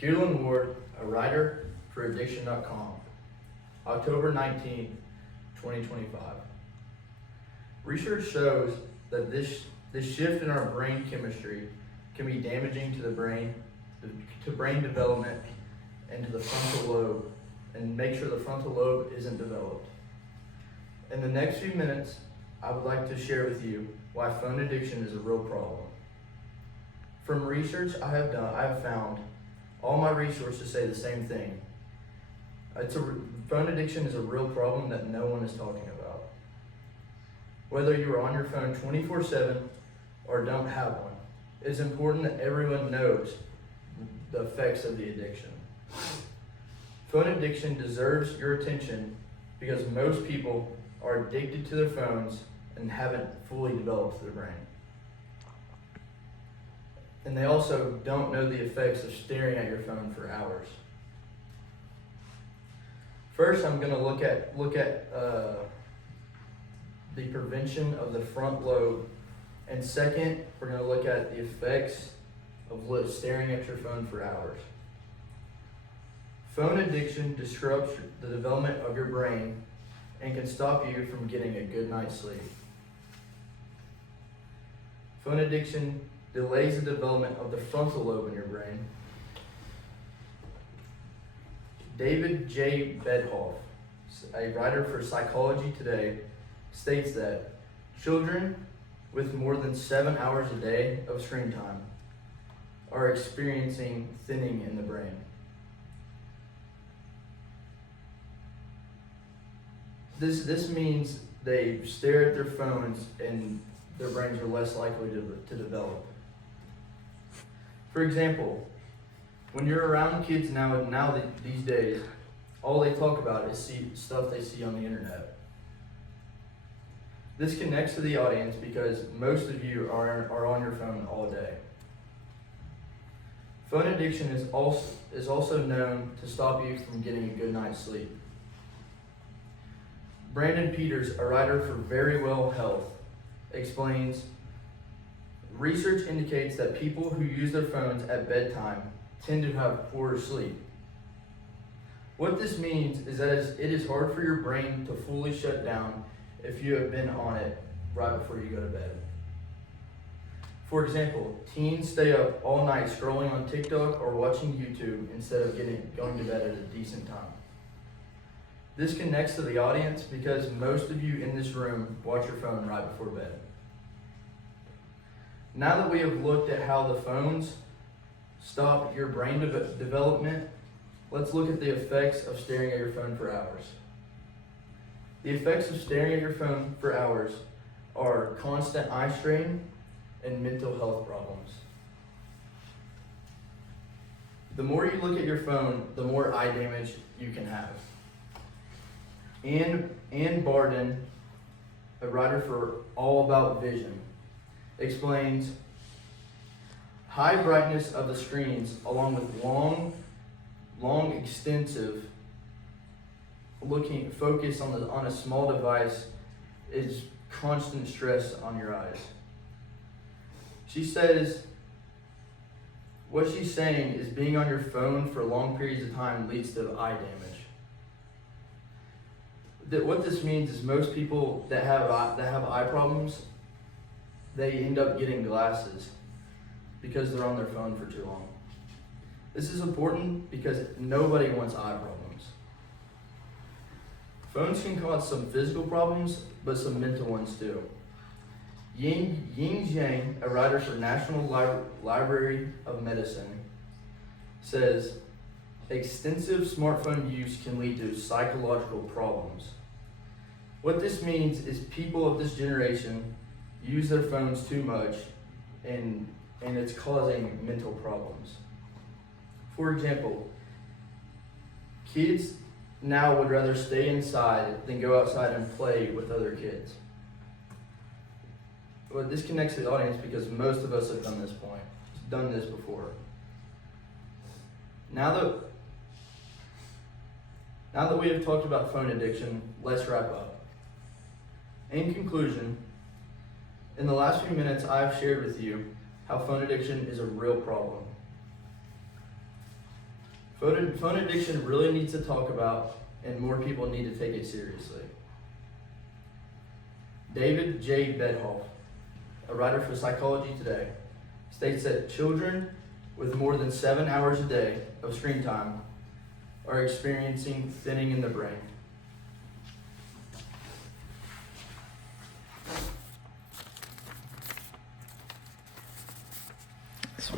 Keelan Ward, a writer for Addiction.com, October 19th, 2025. Research shows that this shift in our brain chemistry can be damaging to the brain, to brain development, and to the frontal lobe, and make sure the frontal lobe isn't developed. In the next few minutes, I would like to share with you why phone addiction is a real problem. From research I have found all my resources say the same thing. Phone addiction is a real problem that no one is talking about. Whether you are on your phone 24/7 or don't have one, it is important that everyone knows the effects of the addiction. Phone addiction deserves your attention because most people are addicted to their phones and haven't fully developed their brain. And they also don't know the effects of staring at your phone for hours. First, I'm going to look at the prevention of the front lobe, and second, we're going to look at the effects of staring at your phone for hours. Phone addiction disrupts the development of your brain and can stop you from getting a good night's sleep. Phone addiction delays the development of the frontal lobe in your brain. David J. Bedhoff, a writer for Psychology Today, states that children with more than 7 hours a day of screen time are experiencing thinning in the brain. This means they stare at their phones and their brains are less likely to develop. For example, when you're around kids these days, all they talk about is stuff they see on the internet. This connects to the audience because most of you are on your phone all day. Phone addiction is also known to stop you from getting a good night's sleep. Brandon Peters, a writer for Very Well Health, explains, research indicates that people who use their phones at bedtime tend to have poorer sleep. What this means is that it is hard for your brain to fully shut down if you have been on it right before you go to bed. For example, teens stay up all night scrolling on TikTok or watching YouTube instead of going to bed at a decent time. This connects to the audience because most of you in this room watch your phone right before bed. Now that we have looked at how the phones stop your brain development, let's look at the effects of staring at your phone for hours. The effects of staring at your phone for hours are constant eye strain and mental health problems. The more you look at your phone, the more eye damage you can have. Ann Barden, a writer for All About Vision, explains, high brightness of the screens along with long extensive focus on a small device is constant stress on your eyes. She says, what she's saying is being on your phone for long periods of time leads to eye damage. What this means is most people that have eye problems, they end up getting glasses because they're on their phone for too long. This is important because nobody wants eye problems. Phones can cause some physical problems, but some mental ones too. Ying Zhang, a writer for National Library of Medicine, says, extensive smartphone use can lead to psychological problems. What this means is people of this generation use their phones too much and it's causing mental problems. For example, kids now would rather stay inside than go outside and play with other kids. Well, this connects to the audience because most of us have done this before. Now that we have talked about phone addiction, let's wrap up. In conclusion, in the last few minutes, I have shared with you how phone addiction is a real problem. Phone addiction really needs to talk about, and more people need to take it seriously. David J. Bedhoff, a writer for Psychology Today, states that children with more than 7 hours a day of screen time are experiencing thinning in the brain.